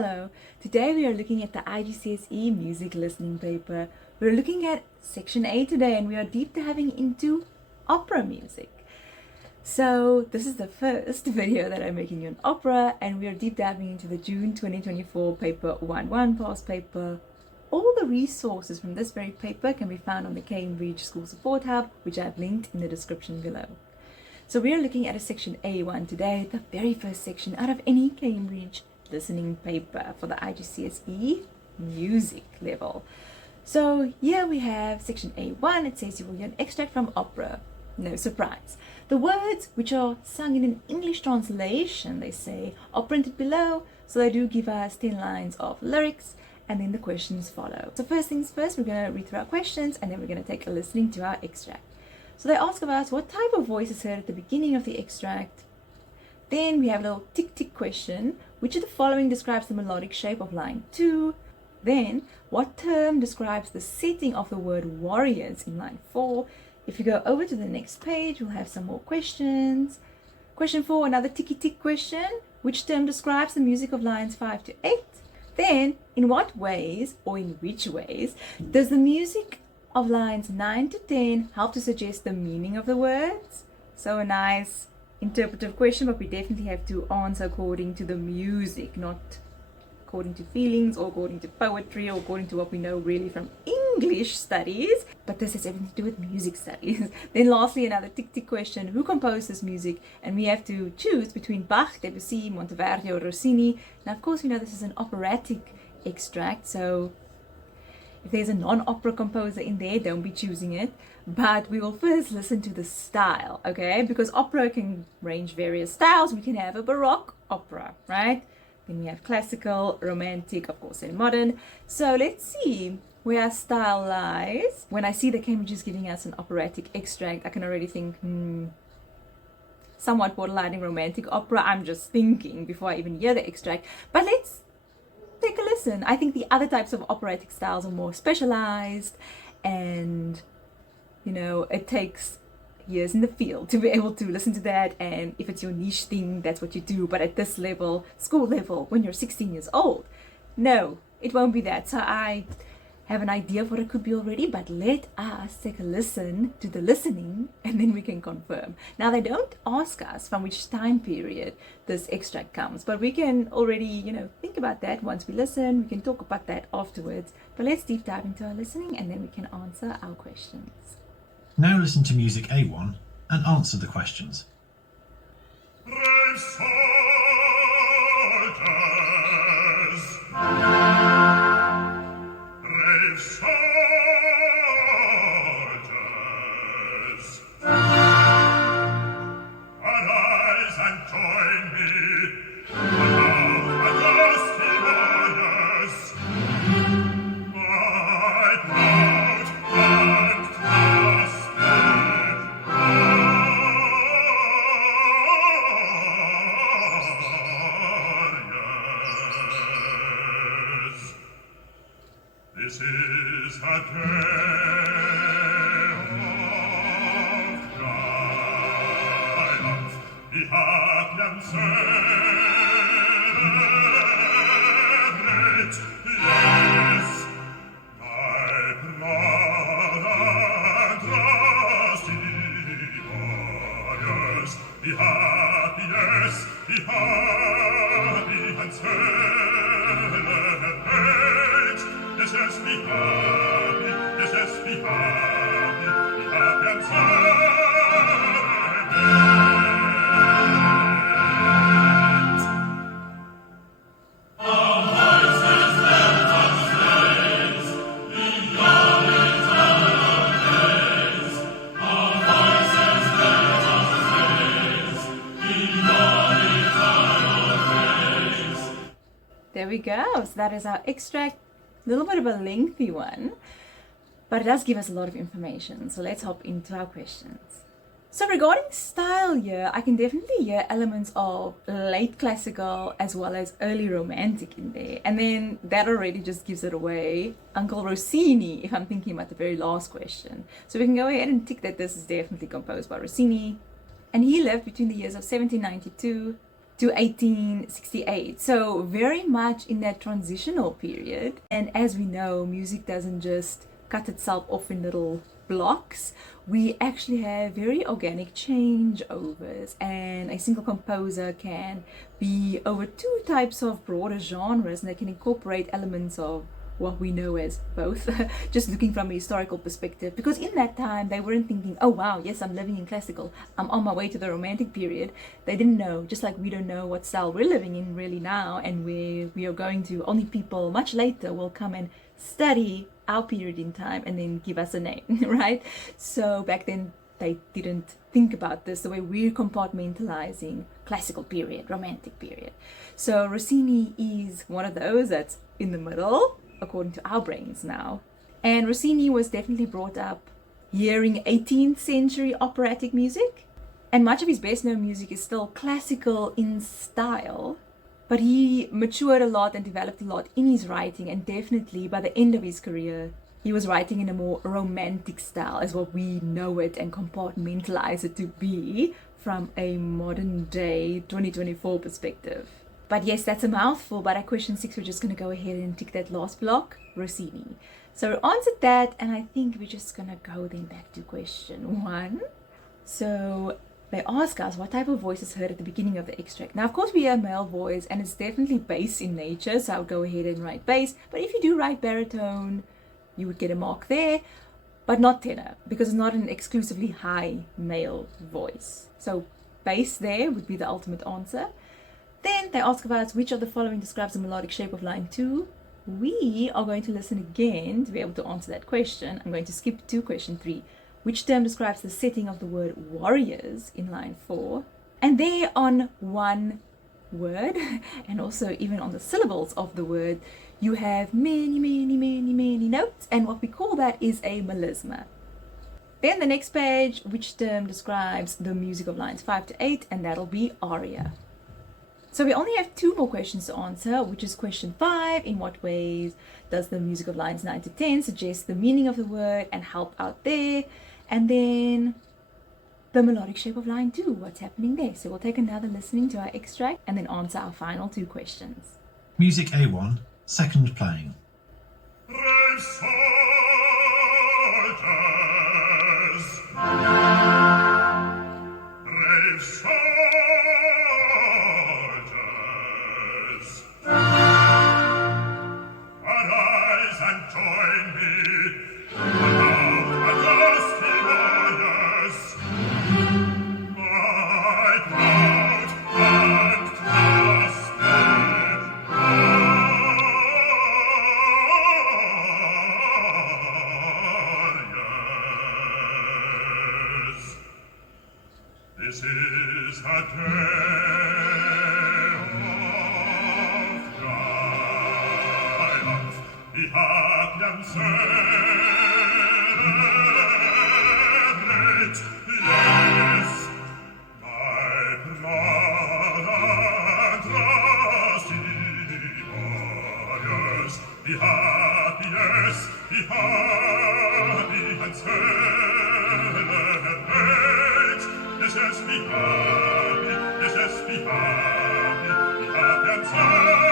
Hello, today we are looking at the IGCSE music listening paper. We're looking at section A today and we are deep diving into opera music. So this is the first video that I'm making on opera and we are deep diving into the June 2024 paper 1-1 past paper. All the resources from this very paper can be found on the Cambridge School Support Hub, which I've linked in the description below. So we are looking at a section A1 today, the very first section out of any Cambridge listening paper for the IGCSE music level. So here we have section A1. It says you will hear an extract from opera. No surprise. The words which are sung in an English translation, they say, are printed below. So they do give us 10 lines of lyrics and then the questions follow. So first things first, we're going to read through our questions and then we're going to take a listening to our extract. So they ask of us what type of voice is heard at the beginning of the extract. Then we have a little tick-tick question. Which of the following describes the melodic shape of line 2? Then, what term describes the setting of the word warriors in line 4? If you go over to the next page, we'll have some more questions. Question 4, another ticky-tick question. Which term describes the music of lines 5 to 8? Then, in what ways, or in which ways, does the music of lines 9 to 10 help to suggest the meaning of the words? So a nice interpretive question, but we definitely have to answer according to the music, not according to feelings or according to poetry or according to what we know really from English studies, but this has everything to do with music studies. Then lastly, another tick-tick question. Who composed this music? And we have to choose between Bach, Debussy, Monteverdi or Rossini. Now of course we know this is an operatic extract, so if there's a non-opera composer in there, don't be choosing it. But we will first listen to the style, okay? Because opera can range various styles. We can have a Baroque opera, right? Then we have classical, romantic, of course, and modern. So let's see where our style lies. When I see that Cambridge is giving us an operatic extract, I can already think, somewhat borderline romantic opera. I'm just thinking before I even hear the extract. But let's take a listen. I think the other types of operatic styles are more specialized and, you know, it takes years in the field to be able to listen to that, and if it's your niche thing, that's what you do. But at this level, school level, when you're 16 years old, no, it won't be that. So I have an idea of what it could be already, but let us take a listen to the listening and then we can confirm. Now they don't ask us from which time period this extract comes, but we can already, you know, think about that once we listen. We can talk about that afterwards, but let's deep dive into our listening and then we can answer our questions. Now listen to music A1 and answer the questions. This is a day of triumph. We can celebrate. Yes, thy blood and trusty warriors. Be happy, yes, be happy and celebrate. Yes, yes, be happy, yes, yes, be happy and celebrate. Our voices lift us praise, beyond eternal days. Our voices lift us praise, beyond eternal days. There we go. So that is our extract. A little bit of a lengthy one, but it does give us a lot of information. So let's hop into our questions. So regarding style here, I can definitely hear elements of late classical as well as early romantic in there. And then that already just gives it away. Uncle Rossini, if I'm thinking about the very last question. So we can go ahead and tick that this is definitely composed by Rossini. And he lived between the years of 1792 to 1868. So very much in that transitional period. And as we know, music doesn't just cut itself off in little blocks. We actually have very organic changeovers, and a single composer can be over two types of broader genres, and they can incorporate elements of what we know as both, just looking from a historical perspective, because in that time they weren't thinking, oh wow, yes, I'm living in classical, I'm on my way to the romantic period. They didn't know, just like we don't know what style we're living in really now and where we are going to. Only people much later will come and study our period in time and then give us a name, right? So back then they didn't think about this the way we're compartmentalizing classical period, romantic period. So Rossini is one of those that's in the middle, according to our brains now. And Rossini was definitely brought up hearing 18th century operatic music, and much of his best known music is still classical in style, but he matured a lot and developed a lot in his writing, and definitely by the end of his career he was writing in a more romantic style as what we know it and compartmentalize it to be from a modern day 2024 perspective. But yes, that's a mouthful, but at question 6 we're just going to go ahead and tick that last block, Rossini. So we answered that, and I think we're just going to go then back to question 1. So they ask us what type of voice is heard at the beginning of the extract. Now, of course, we hear male voice, and it's definitely bass in nature, so I would go ahead and write bass. But if you do write baritone, you would get a mark there, but not tenor, because it's not an exclusively high male voice. So bass there would be the ultimate answer. Then they ask about which of the following describes the melodic shape of line 2. We are going to listen again to be able to answer that question. I'm going to skip to question 3. Which term describes the setting of the word warriors in line 4? And there on one word, and also even on the syllables of the word, you have many notes, and what we call that is a melisma. Then the next page, which term describes the music of lines 5 to 8, and that'll be aria. So we only have 2 more questions to answer, which is question 5. In what ways does the music of lines 9 to 10 suggest the meaning of the word and help out there? And then the melodic shape of line 2, what's happening there? So we'll take another listening to our extract and then answer our final 2 questions. Music A1, second playing. Brave soldiers, brave soldiers, arise and join me, unbound and dusty warriors, my proud and trusted warriors. This is a day of triumph. Be happy and celebrate. Yes, my proud and trusty warriors. Be happy, yes, be happy and celebrate. Yes, yes, be happy, yes, yes, be happy and celebrate.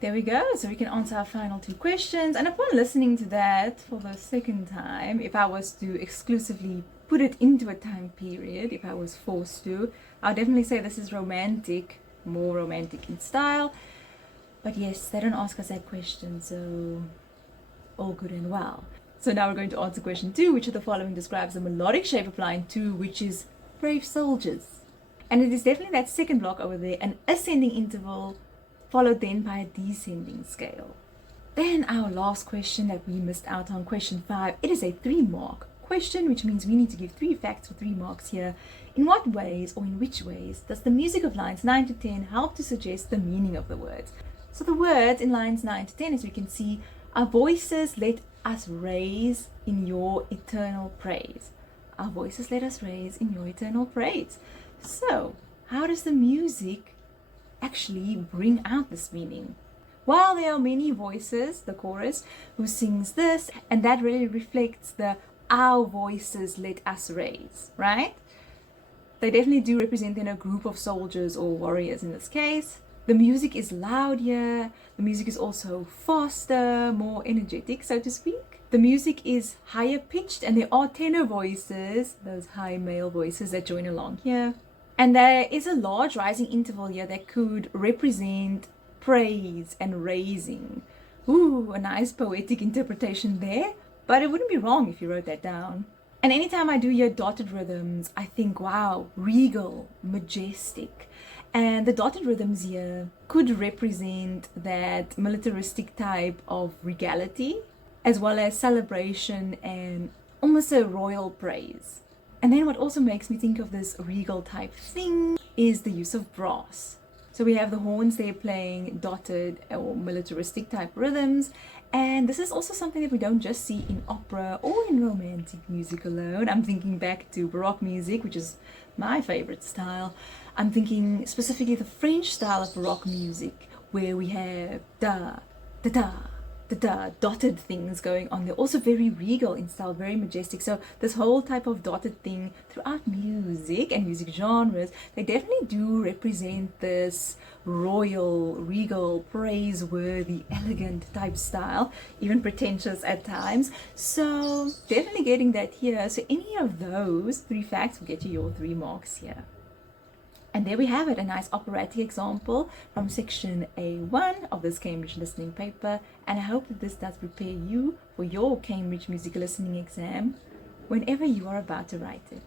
There we go. So we can answer our final 2 questions. And upon listening to that for the second time, if I was to exclusively put it into a time period, if I was forced to, I would definitely say this is romantic, more romantic in style. But yes, they don't ask us that question, so all good and well. So now we're going to answer question 2, which of the following describes the melodic shape of line 2, which is brave soldiers. And it is definitely that second block over there, an ascending interval, followed then by a descending scale. Then our last question that we missed out on, question 5, it is a 3-mark question, which means we need to give 3 facts for 3 marks here. In what ways, or in which ways, does the music of lines 9 to 10 help to suggest the meaning of the words? So the words in lines 9 to 10, as we can see, Our voices let us raise in your eternal praise. Our voices let us raise in your eternal praise. So, how does the music actually bring out this meaning? Well, there are many voices, the chorus, who sings this, and that really reflects the our voices let us raise, right? They definitely do represent in a group of soldiers or warriors in this case. The music is loud here. The music is also faster, more energetic, so to speak. The music is higher pitched, and there are tenor voices, those high male voices that join along here. And there is a large rising interval here that could represent praise and raising. Ooh, a nice poetic interpretation there, but it wouldn't be wrong if you wrote that down. And anytime I do hear dotted rhythms, I think, wow, regal, majestic. And the dotted rhythms here could represent that militaristic type of regality, as well as celebration and almost a royal praise. And then what also makes me think of this regal type thing is the use of brass. So we have the horns there playing dotted or militaristic type rhythms. And this is also something that we don't just see in opera or in romantic music alone. I'm thinking back to Baroque music, which is my favorite style. I'm thinking specifically the French style of Baroque music, where we have da, da, da, da, dotted things going on. They're also very regal in style, very majestic. So this whole type of dotted thing throughout music and music genres, they definitely do represent this royal, regal, praiseworthy, elegant type style, even pretentious at times. So definitely getting that here. So any of those 3 facts will get you your 3 marks here. And there we have it, a nice operatic example from section A1 of this Cambridge listening paper. And I hope that this does prepare you for your Cambridge musical listening exam whenever you are about to write it.